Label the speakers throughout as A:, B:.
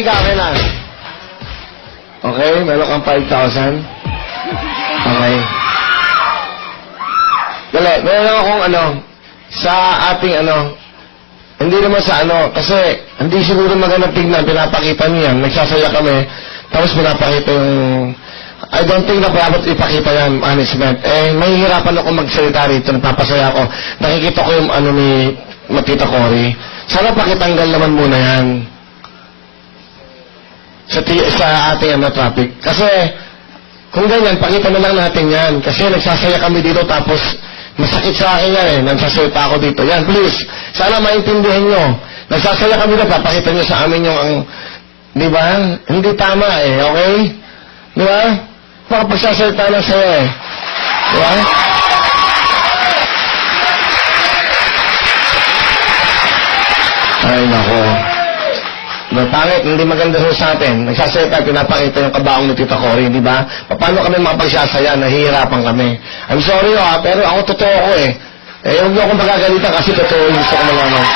A: Bumili ka, kailan? Okay, meron kang 5,000. Okay. Dali, meron akong ano, sa ating ano, hindi naman sa ano, kasi hindi siguro magandang tignan, pinapakita niya yan, nagsasaya kami, tapos pinapakita yung I don't think na dapat ipakita yan, management. Eh, mahihirapan ako magsalita rito, napapasaya ako. Nakikita ko yung ano ni Matita Cory. Sana pakitanggal naman muna yan sa, sa ating ano, traffic. Kasi, kung ganyan, pakita na lang natin yan. Kasi nagsasaya kami dito tapos masakit sa akin yan eh. Nagsasaya ako dito. Yan, please. Sana maintindihan nyo. Nagsasaya kami dito, papakita nyo sa amin yung ang... Di ba? Hindi tama eh, okay? Di ba? Makapagsasalita na saya eh. Di ba? Ay, nako. No, pangit, hindi maganda ho sa atin. Nagsasaya pinapakita yung kabaong ni Tita Cory, di ba? Paano kami mapagsasaya? Nahihirapan kami. I'm sorry ha, pero ako totoo ko eh. Eh, huwag niyo akong magagalitan kasi totoo yung gusto ko malaman.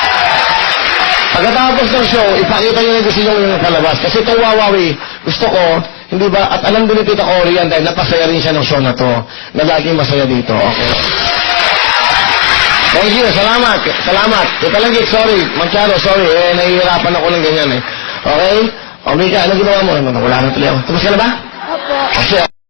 A: Pagkatapos ng show, ipakita niyo yung gusto niyo yung palabas. Kasi itong Wawawi, gusto ko, hindi ba, at alam din ni Tita Cory yan dahil napasaya rin siya ng show na to, na laging masaya dito. Okay. Thank you. Salamat. Salamat. Tita Langgit, sorry. Mancharo, sorry. Eh, nahihirapan ako ng ganyan eh. Okay? O, Mika, ano ginawa mo? Ano, wala na tuloy ako. Tapos ka na ba?
B: Opo.
A: Kasi